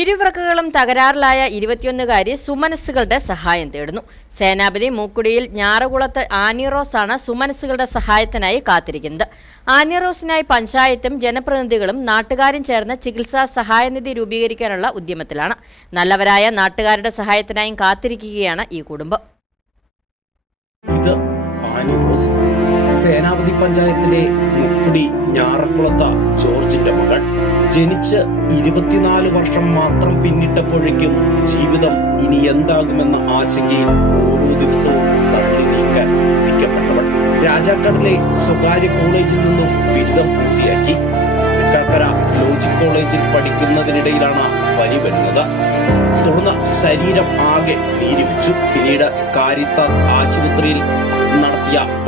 ഇരുവൃക്കകളും തകരാറിലായ ഇരുപത്തിയൊന്നുകാരി സുമനസ്സുകളുടെ സഹായം തേടുന്നു. സേനാപതി മൂക്കുടിയിൽ ഞാറകുളത്ത് ആനിറോസാണ് സുമനസ്സുകളുടെ സഹായത്തിനായി കാത്തിരിക്കുന്നത്. ആനിറോസിനായി പഞ്ചായത്തും ജനപ്രതിനിധികളും നാട്ടുകാരും ചേർന്ന് ചികിത്സാ സഹായനിധി രൂപീകരിക്കാനുള്ള ഉദ്യമത്തിലാണ്. നല്ലവരായ നാട്ടുകാരുടെ സഹായത്തിനായും കാത്തിരിക്കുകയാണ് ഈ കുടുംബം. സേനാപതി പഞ്ചായത്തിലെ മുക്കുടി ഞാറക്കുളത്ത ജോർജിന്റെ മകൾ. ജനിച്ച് ഇരുപത്തിനാല് വർഷം മാത്രം പിന്നിട്ടപ്പോഴേക്കും ജീവിതം ഇനി എന്താകുമെന്ന ആശങ്കയിൽ ഓരോ ദിവസവും തള്ളി നീക്കാൻ വിധിക്കപ്പെട്ടവൾ. രാജാക്കടലെ സ്വകാര്യ കോളേജിൽ നിന്നും ബിരുദം പൂർത്തിയാക്കി. തൃക്കാക്കര ലോജിക് കോളേജിൽ പഠിക്കുന്നതിനിടയിലാണ് പനി വരുന്നത്. തുടർന്ന് ശരീരം ആകെ നീരിവെച്ചു പിന്നീട് കാരിത്താസ് ആശുപത്രിയിൽ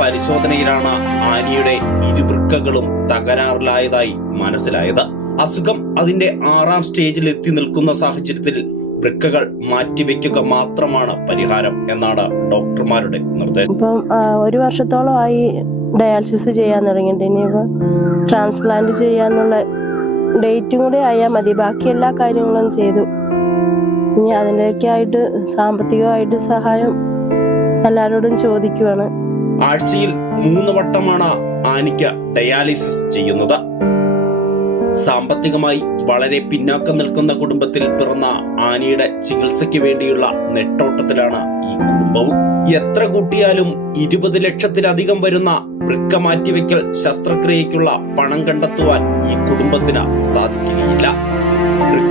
പരിശോധനയിലാണ് ആനിയുടെ ഇരുവൃക്കകളും തകരാറിലായതായി മനസ്സിലായത്. അസുഖം അതിന്റെ ആറാം സ്റ്റേജിൽ എത്തി നിൽക്കുന്ന സാഹചര്യത്തിൽ വൃക്കകൾ മാറ്റിവെക്കുക മാത്രമാണ് പരിഹാരം എന്നാണ് ഡോക്ടർമാരുടെ നിർദ്ദേശം. ഇപ്പം ഒരു വർഷത്തോളമായി ഡയാലിസിസ് ചെയ്യാൻ തുടങ്ങിയിട്ട് ഇനിയിപ്പോൾ ട്രാൻസ്പ്ലാന്റ് ചെയ്യാന്നുള്ള ഡേറ്റും കൂടി ആയാൽ മതി. ബാക്കി എല്ലാ കാര്യങ്ങളും ചെയ്തു. ഇനി അതിന്റെയൊക്കെ ആയിട്ട് സാമ്പത്തികമായിട്ട് സഹായം എല്ലാവരോടും ചോദിക്കുവാണ്. ആഴ്ചയിൽ മൂന്ന് വട്ടമാണ് ആനിക്ക് ഡയാലിസിസ് ചെയ്യുന്നത്. സാമ്പത്തികമായി വളരെ പിന്നാക്കം നിൽക്കുന്ന കുടുംബത്തിൽ പിറന്ന ആനിയുടെ ചികിത്സയ്ക്ക് വേണ്ടിയുള്ള നെട്ടോട്ടത്തിലാണ് ഈ കുടുംബവും. എത്ര കൂട്ടിയാലും ഇരുപത് ലക്ഷത്തിലധികം വരുന്ന വൃക്ക മാറ്റിവെക്കൽ ശസ്ത്രക്രിയയ്ക്കുള്ള പണം കണ്ടെത്തുവാൻ ഈ കുടുംബത്തിന് സാധിക്കുകയില്ല.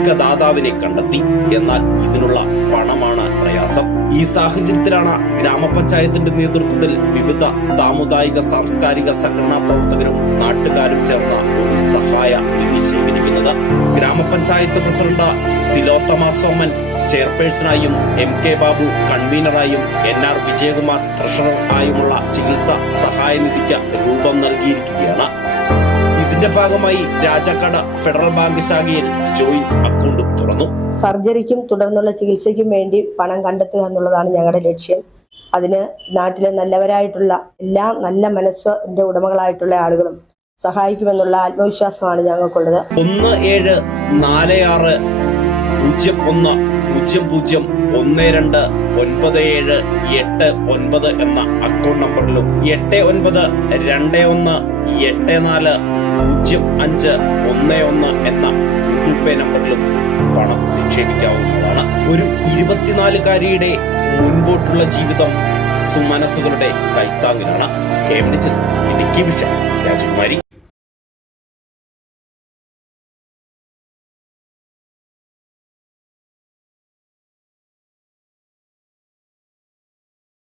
വൃക്കദാതാവിനെ കണ്ടെത്തി. എന്നാൽ ഇതിനുള്ള പണമാണ് പ്രയാസം. ഈ സാഹചര്യത്തിലാണ് ഗ്രാമപഞ്ചായത്തിന്റെ നേതൃത്വത്തിൽ വിവിധ സാമുദായിക സാംസ്കാരിക സംഘടനാ പ്രവർത്തകരും നാട്ടുകാരും ചേർന്ന ഒരു സഹായ നിധി ശേഖരിക്കുന്നത് ഗ്രാമപഞ്ചായത്ത് പ്രസിഡന്റ് തിലോത്തമ സോമൻ ചെയർപേഴ്സണായും എം കെ ബാബു കൺവീനറായും എൻ ആർ വിജയകുമാർ ട്രഷറർ ആയുമുള്ള ചികിത്സ സഹായ നിധിക്ക് രൂപം നൽകിയിരിക്കുകയാണ്. ഇതിന്റെ ഭാഗമായി രാജാക്കാട് ഫെഡറൽ ബാങ്ക് ശാഖയിൽ ജോയിന്റ് അക്കൗണ്ടും തുറന്നു. സർജറിക്കും തുടർന്നുള്ള ചികിത്സയ്ക്കും വേണ്ടി പണം കണ്ടെത്തുക എന്നുള്ളതാണ് ഞങ്ങളുടെ ലക്ഷ്യം. അതിന് നാട്ടിലെ നല്ലവരായിട്ടുള്ള എല്ലാ നല്ല മനസ്സിന്റെ ഉടമകളായിട്ടുള്ള ആളുകളും സഹായിക്കുമെന്നുള്ള ആത്മവിശ്വാസമാണ് ഞങ്ങൾക്കുള്ളത്. ഒന്ന് ഏഴ് നാല് ആറ് പൂജ്യം ഒന്ന് പൂജ്യം പൂജ്യം ഒന്ന് രണ്ട് ഒൻപത് ഏഴ് എട്ട് ഒൻപത് എന്ന അക്കൗണ്ട് നമ്പറിലും എട്ട് ഒൻപത് രണ്ട് ഒന്ന് എട്ട് നാല് പൂജ്യം അഞ്ച് ഒന്ന് ഒന്ന് എന്ന ഗൂഗിൾ പേ നമ്പറിലും പണം നിക്ഷേപിക്കാവുന്നതാണ്. ഒരു ഇരുപത്തിനാലുകാരിയുടെ മുൻപോട്ടുള്ള ജീവിതം സുമനസുകളുടെ കൈത്താങ്ങിലാണ്. കേംബ്രിഡ്ജിൽ ഇടുക്കി വിഷ രാജകുമാരി.